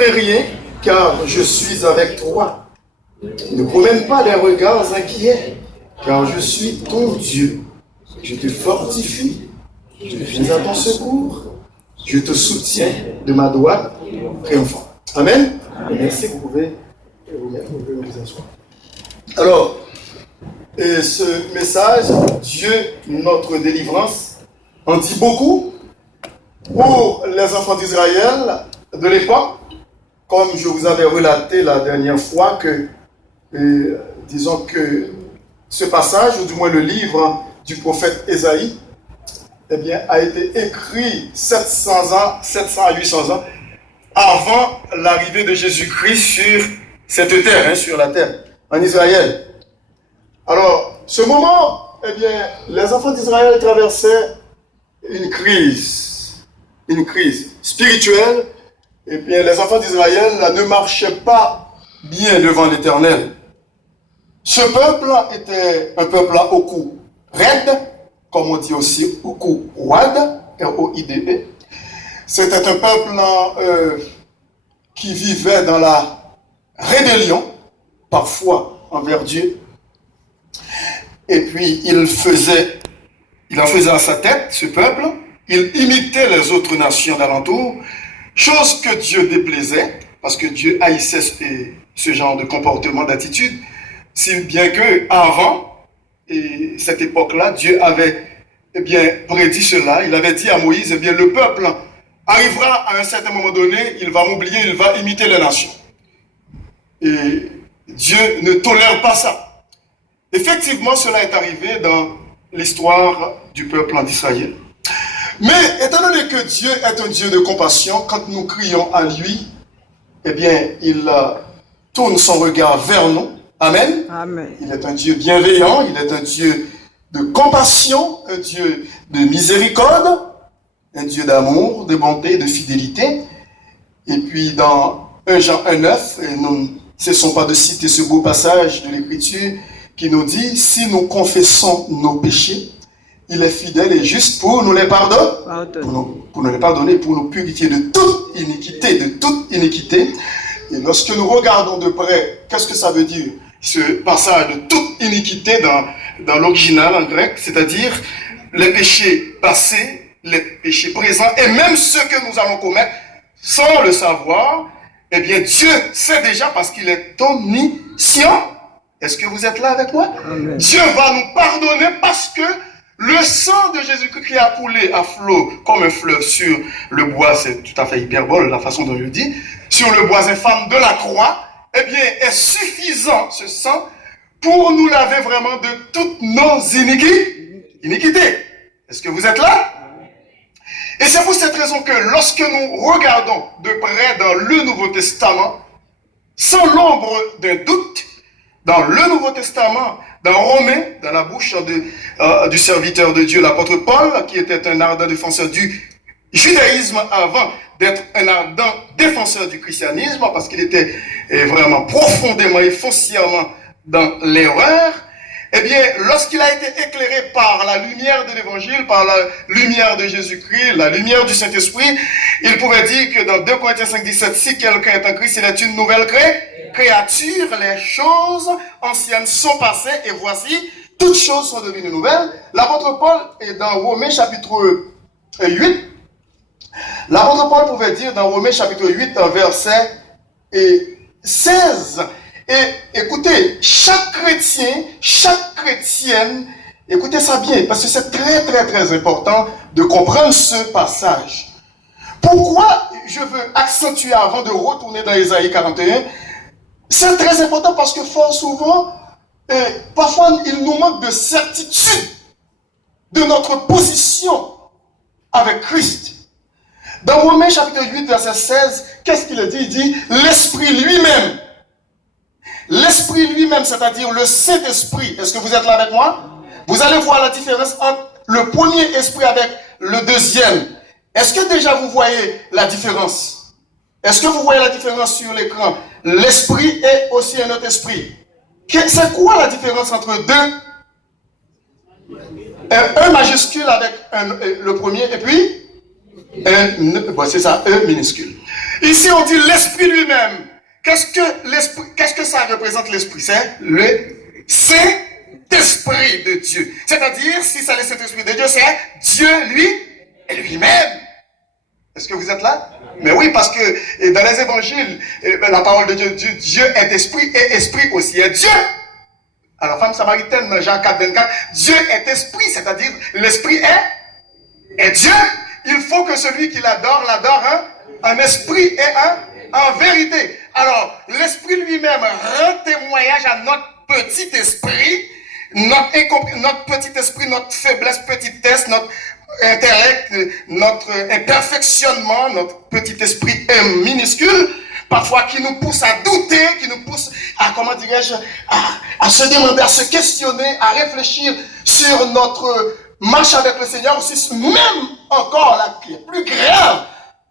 crains rien, car je suis avec toi. Ne promène pas les regards inquiets, car je suis ton Dieu. Je te fortifie, je viens à ton secours, je te soutiens de ma droite triomphante. Amen. Merci, vous pouvez vous mettre, vous pouvez vous asseoir. Alors, ce message, Dieu, notre délivrance, en dit beaucoup pour les enfants d'Israël de l'époque, comme je vous avais relaté la dernière fois que, disons que ce passage, ou du moins le livre du prophète Ésaïe, eh bien, a été écrit 700 à 800 ans avant l'arrivée de Jésus-Christ sur cette terre, sur la terre, en Israël. Alors, ce moment, eh bien, les enfants d'Israël traversaient une crise spirituelle. Et bien, les enfants d'Israël ne marchaient pas bien devant l'Éternel. Ce peuple était un peuple au cou raide, comme on dit aussi au cou roide, R-O-I-D-E. C'était un peuple qui vivait dans la rébellion, parfois envers Dieu. Et puis, il en faisait à sa tête, ce peuple. Il imitait les autres nations d'alentour, chose que Dieu déplaisait, parce que Dieu haïssait ce genre de comportement, d'attitude, si bien que avant, et cette époque-là, Dieu avait prédit cela. Il avait dit à Moïse, le peuple arrivera à un certain moment donné, il va m'oublier, il va imiter les nations. Et Dieu ne tolère pas ça. Effectivement, cela est arrivé dans l'histoire du peuple en Israël. Mais étant donné que Dieu est un Dieu de compassion, quand nous crions à lui, il tourne son regard vers nous. Amen. Amen. Il est un Dieu bienveillant, il est un Dieu de compassion, un Dieu de miséricorde, un Dieu d'amour, de bonté, de fidélité. Et puis dans 1 Jean 1,9, et nous ne cessons pas de citer ce beau passage de l'Écriture qui nous dit, si nous confessons nos péchés, il est fidèle et juste pour nous les pardonner, pour nous les pardonner, pour nous purifier de toute iniquité, Et lorsque nous regardons de près, qu'est-ce que ça veut dire, ce passage de toute iniquité dans l'original en grec, c'est-à-dire les péchés passés, les péchés présents, et même ceux que nous allons commettre sans le savoir, eh bien Dieu sait déjà parce qu'il est omniscient. Est-ce que vous êtes là avec moi? Amen. Dieu va nous pardonner parce que le sang de Jésus-Christ qui a coulé à flot comme un fleuve sur le bois, c'est tout à fait hyperbole la façon dont je le dis, sur le bois infâme de la croix, eh bien, est suffisant, ce sang, pour nous laver vraiment de toutes nos iniquités. Est-ce que vous êtes là? Et c'est pour cette raison que lorsque nous regardons de près dans le Nouveau Testament, sans l'ombre d'un doute, dans le Nouveau Testament, dans Romains, dans la bouche du serviteur de Dieu, l'apôtre Paul, qui était un ardent défenseur du judaïsme avant d'être un ardent défenseur du christianisme, parce qu'il était vraiment profondément et foncièrement dans l'erreur, eh bien, lorsqu'il a été éclairé par la lumière de l'Évangile, par la lumière de Jésus-Christ, la lumière du Saint-Esprit, il pouvait dire que dans 2 Corinthiens 5, 17, si quelqu'un est en Christ, il est une nouvelle créature, les choses anciennes sont passées, et voici, toutes choses sont devenues nouvelles. L'apôtre Paul est dans Romains chapitre 8. L'apôtre Paul pouvait dire dans Romains chapitre 8, verset 16, et écoutez, chaque chrétien, chaque chrétienne, écoutez ça bien, parce que c'est très très très important de comprendre ce passage. Pourquoi je veux accentuer avant de retourner dans Ésaïe 41? C'est très important parce que fort souvent, parfois il nous manque de certitude de notre position avec Christ. Dans Romains chapitre 8, verset 16, qu'est-ce qu'il dit? Il dit, l'Esprit lui-même, c'est-à-dire le Saint-Esprit. Est-ce que vous êtes là avec moi? Vous allez voir la différence entre le premier esprit avec le deuxième. Est-ce que déjà vous voyez la différence? Est-ce que vous voyez la différence sur l'écran? L'esprit est aussi un autre esprit. C'est quoi la différence entre deux? Un majuscule avec le premier et puis c'est ça, E minuscule. Ici, on dit l'Esprit lui-même. Qu'est-ce que ça représente l'Esprit? C'est le Saint-Esprit de Dieu. C'est-à-dire, si c'est le Saint-Esprit de Dieu, c'est Dieu lui-même. Est-ce que vous êtes là? Mais oui, parce que dans les évangiles, la parole de Dieu est esprit et esprit aussi est Dieu. Alors, femme samaritaine, dans Jean 4, 24, Dieu est esprit, c'est-à-dire l'esprit est Dieu. Il faut que celui qui l'adore en esprit et en vérité. Alors, l'esprit lui-même rend témoignage à notre petit esprit, notre petit esprit, notre faiblesse, petitesse, notre intellect, notre imperfectionnement, notre petit esprit minuscule, parfois qui nous pousse à douter, qui nous pousse à, comment dirais-je, à se demander, à se questionner, à réfléchir sur notre marche avec le Seigneur, aussi même encore la plus grave,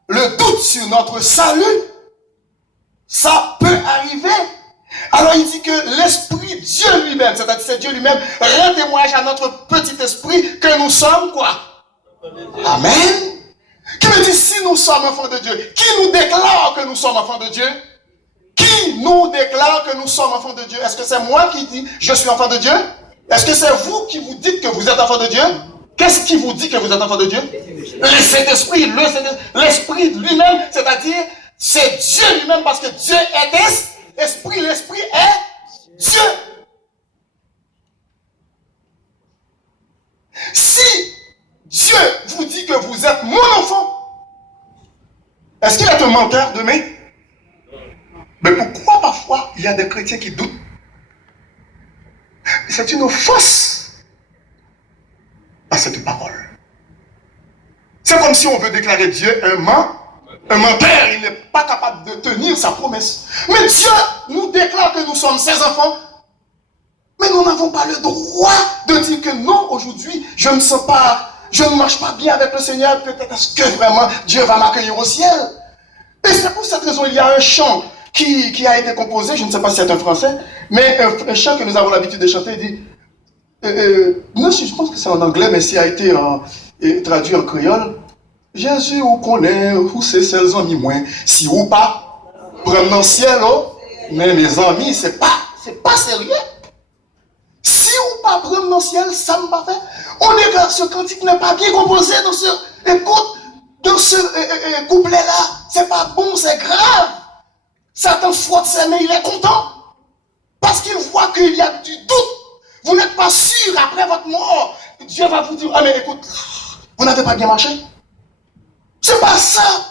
le doute sur notre salut. Ça peut arriver. Alors il dit que l'esprit, Dieu lui-même, c'est-à-dire c'est Dieu lui-même, rend témoignage à notre petit esprit que nous sommes quoi? Amen. Qui me dit si nous sommes enfants de Dieu? Qui nous déclare que nous sommes enfants de Dieu? Qui nous déclare que nous sommes enfants de Dieu? Est-ce que c'est moi qui dis je suis enfant de Dieu? Est-ce que c'est vous qui vous dites que vous êtes enfant de Dieu? Qu'est-ce qui vous dit que vous êtes enfant de Dieu? Le Saint-Esprit, l'Esprit lui-même, c'est-à-dire c'est Dieu lui-même parce que Dieu est esprit, l'Esprit est Dieu. Si Dieu vous dit que vous êtes mon enfant, est-ce qu'il est un menteur demain? Mais pourquoi parfois il y a des chrétiens qui doutent? C'est une offense à cette parole. C'est comme si on veut déclarer Dieu un menteur, il n'est pas capable de tenir sa promesse. Mais Dieu nous déclare que nous sommes ses enfants. Mais nous n'avons pas le droit de dire que non, aujourd'hui, je ne marche pas bien avec le Seigneur. Peut-être est-ce que vraiment Dieu va m'accueillir au ciel? Et c'est pour cette raison, il y a un chant qui a été composé, je ne sais pas si c'est un français, mais un chant que nous avons l'habitude de chanter, il dit, non, je pense que c'est en anglais, mais s'il a été traduit en créole, Jésus ou connaît, ou c'est ses amis moins, si ou pas, prendre dans le ciel, mais mes amis, c'est pas sérieux. Si ou pas prendre dans le ciel, ça me pas fait. On est que ce cantique n'est pas bien composé dans ce couplet-là. C'est pas bon, c'est grave. Satan frotte ses mains, il est content. Parce qu'il voit qu'il y a du doute. Vous n'êtes pas sûr après votre mort. Dieu va vous dire, ah mais écoute, vous n'avez pas bien marché. C'est pas ça.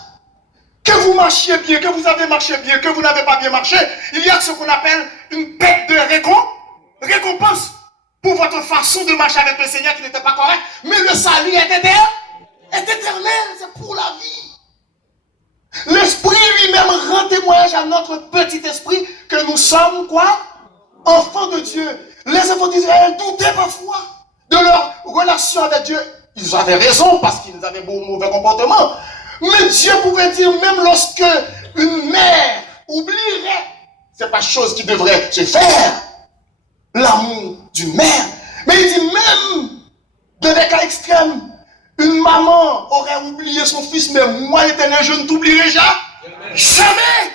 Que vous marchiez bien, que vous avez marché bien, que vous n'avez pas bien marché. Il y a ce qu'on appelle une bête de récompense pour votre façon de marcher avec le Seigneur qui n'était pas correct. Mais le salut est éternel, c'est pour la vie. L'Esprit lui-même rend témoignage à notre petit esprit que nous sommes quoi? Enfants de Dieu. Les enfants d'Israël doutaient parfois de leur relation avec Dieu. Ils avaient raison parce qu'ils avaient beau mauvais comportement. Mais Dieu pouvait dire, même lorsque une mère oublierait, c'est pas chose qui devrait se faire, l'amour d'une mère. Mais il dit même, dans des cas extrêmes, une maman aurait oublié son fils, mais moi, l'Éternel, je ne t'oublierai jamais.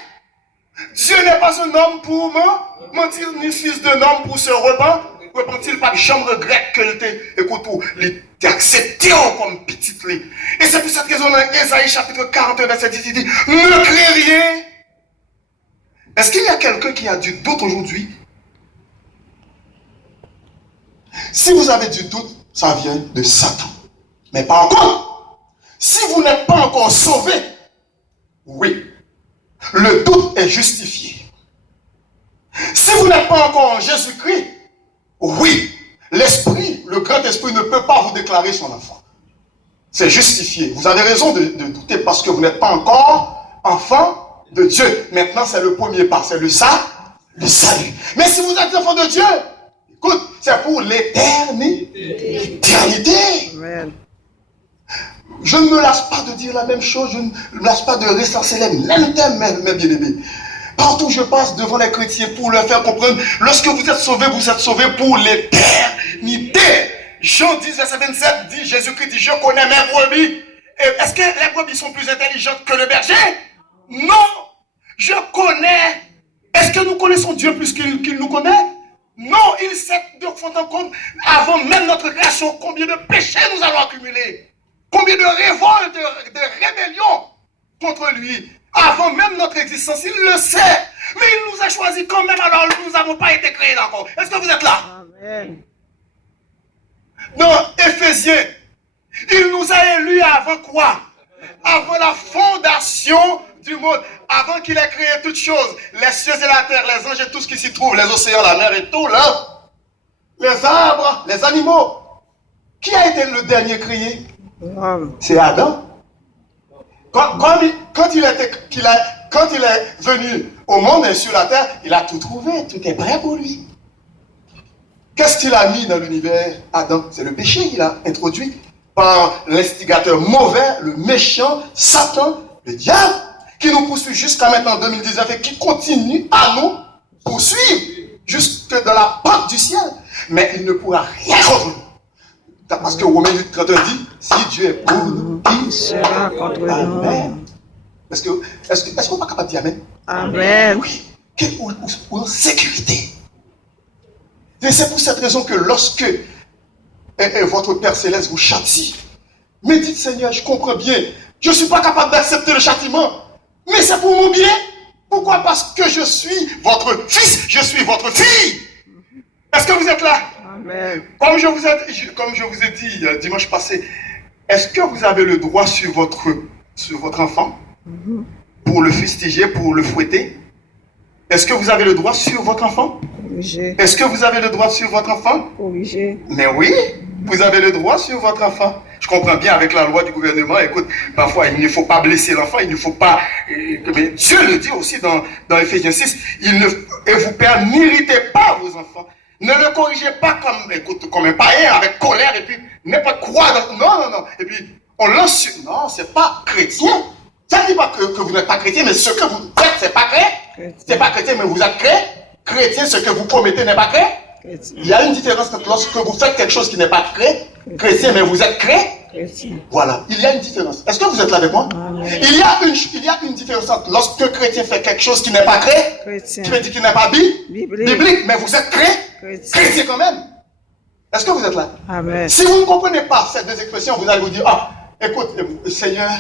Dieu n'est pas un homme pour mentir, ni fils d'un homme pour se repentir. Repentir pas de chambre regrette que il t'a accepté comme petit. Et c'est pour cette raison, dans Ésaïe chapitre 41, verset 10, il dit, ne crée rien. Est-ce qu'il y a quelqu'un qui a du doute aujourd'hui? Si vous avez du doute, ça vient de Satan. Mais pas encore. Si vous n'êtes pas encore sauvé, oui, le doute est justifié. Si vous n'êtes pas encore en Jésus-Christ, oui, l'Esprit, le grand Esprit ne peut pas vous déclarer son enfant. C'est justifié. Vous avez raison de douter parce que vous n'êtes pas encore enfant de Dieu. Maintenant, c'est le premier pas, c'est le salut. Mais si vous êtes enfant de Dieu, écoute, c'est pour l'éternité. Je ne me lasse pas de dire la même chose, je ne me lasse pas de recenser les mêmes thèmes, mes bien-aimés. Partout où je passe devant les chrétiens pour leur faire comprendre, lorsque vous êtes sauvés pour l'éternité. Jean 10, verset 27 dit, Jésus-Christ dit, je connais mes brebis. Est-ce que les brebis sont plus intelligentes que le berger? Non, je connais. Est-ce que nous connaissons Dieu plus qu'il nous connaît? Non, il sait de fond en comble, avant même notre création, combien de péchés nous allons accumuler. Combien de révoltes, de rébellions contre lui. Avant même notre existence, il le sait. Mais il nous a choisis quand même, alors nous n'avons pas été créés encore. Est-ce que vous êtes là? Amen. Dans Éphésiens, il nous a élus avant quoi? Avant la fondation du monde, avant qu'il ait créé toutes choses, les cieux et la terre, les anges et tout ce qui s'y trouve, les océans, la mer et tout, là, les arbres, les animaux. Qui a été le dernier créé? C'est Adam. Quand il est venu au monde et sur la terre, il a tout trouvé, tout est prêt pour lui. Qu'est-ce qu'il a mis dans l'univers, Adam? C'est le péché qu'il a introduit par l'instigateur mauvais, le méchant, Satan, le diable, qui nous poursuit jusqu'à maintenant 2019 et qui continue à nous poursuivre jusque dans la porte du ciel. Mais il ne pourra rien contre nous. Parce que Romains 8:31 dit, si Dieu est pour nous, qui sera contre nous? Amen. Est-ce qu'on n'est pas capable de dire Amen? Amen. Oui. Ou en sécurité. Et c'est pour cette raison que lorsque votre Père Céleste vous châtie, mais dites Seigneur, je comprends bien, je ne suis pas capable d'accepter le châtiment, mais c'est pour mon bien. Pourquoi? Parce que je suis votre fils, je suis votre fille. Est-ce que vous êtes là? Amen. Comme je vous ai dit dimanche passé, est-ce que vous avez le droit sur votre enfant pour le fustiger, pour le fouetter? Est-ce que vous avez le droit sur votre enfant? Obligé. Est-ce que vous avez le droit sur votre enfant? Obligé. Mais oui, vous avez le droit sur votre enfant. Je comprends bien avec la loi du gouvernement, écoute, parfois il ne faut pas blesser l'enfant, il ne faut pas... mais Dieu le dit aussi dans Éphésiens 6, et vous pères, n'irritez pas vos enfants. Ne le corrigez pas comme un païen, avec colère, et puis n'importe quoi. Non. Et puis, on lance sur... Non, c'est pas chrétien. Ça ne dit pas que vous n'êtes pas chrétien, mais ce que vous faites, c'est pas chrétien. C'est pas chrétien, mais vous êtes chrétien. Chrétien, ce que vous promettez n'est pas chrétien. Il y a une différence lorsque vous faites quelque chose qui n'est pas chrétien, mais vous êtes chrétien. Voilà, il y a une différence. Est-ce que vous êtes là avec moi? Il y a une différence entre lorsque chrétien fait quelque chose qui n'est pas chrétien, qui veut dire qu'il n'est pas biblique, mais vous êtes chrétien quand même. Est-ce que vous êtes là? Amen. Si vous ne comprenez pas ces deux expressions, vous allez vous dire, écoute, Seigneur,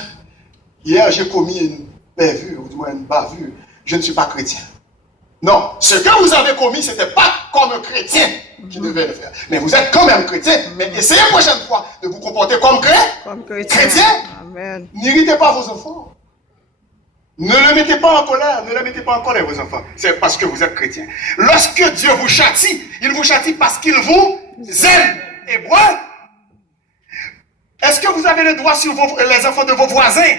hier j'ai commis une bavure, ou du moins une bavure, je ne suis pas chrétien. Non, ce que vous avez commis, ce n'était pas comme un chrétien qui devait le faire. Mais vous êtes quand même chrétien. Mais essayez la prochaine fois de vous comporter comme chrétien. Amen. N'irritez pas vos enfants. Ne le mettez pas en colère. Ne les mettez pas en colère, vos enfants. C'est parce que vous êtes chrétien. Lorsque Dieu vous châtie, il vous châtie parce qu'il vous aime. Et moi, est-ce que vous avez le droit sur les enfants de vos voisins?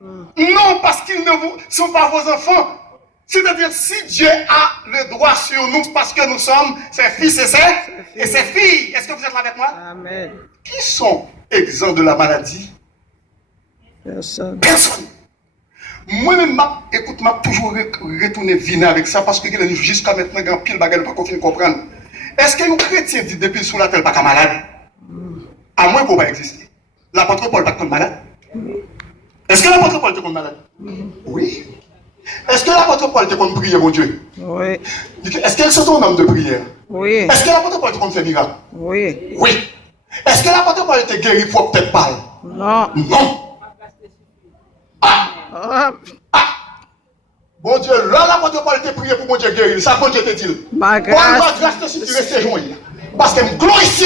Non, parce qu'ils ne sont pas vos enfants. C'est-à-dire, si Dieu a le droit sur nous, parce que nous sommes ses fils et ses filles. Est-ce que vous êtes là avec moi? Amen. Qui sont exempts de la maladie? Personne. Personne. Moi-même, écoute, m'a toujours retourné viner avec ça, parce que jusqu'à maintenant, il y a pile de choses qu'on ne comprendre. Est-ce que nous chrétiens dit depuis sous la terre, pas malade? À moins qu'on va exister. L'apôtre Paul n'est pas malade? Est-ce que l'apôtre Paul est malade? Oui. Est-ce que l'apôtre Paul était comme prier, mon Dieu? Oui. Est-ce qu'elle sont un homme de prière? Oui. Est-ce que l'apôtre Paul était comme fait miracle? Oui. Oui. Est-ce que l'apôtre Paul était guéri pour peut-être parler? Non. Non. Bon Dieu, là l'apôtre Paul était prié pour mon Dieu guérir. Ça, bon Dieu te dit. Ma grâce. Ma grâce te suffit, restez joint. Parce que gloire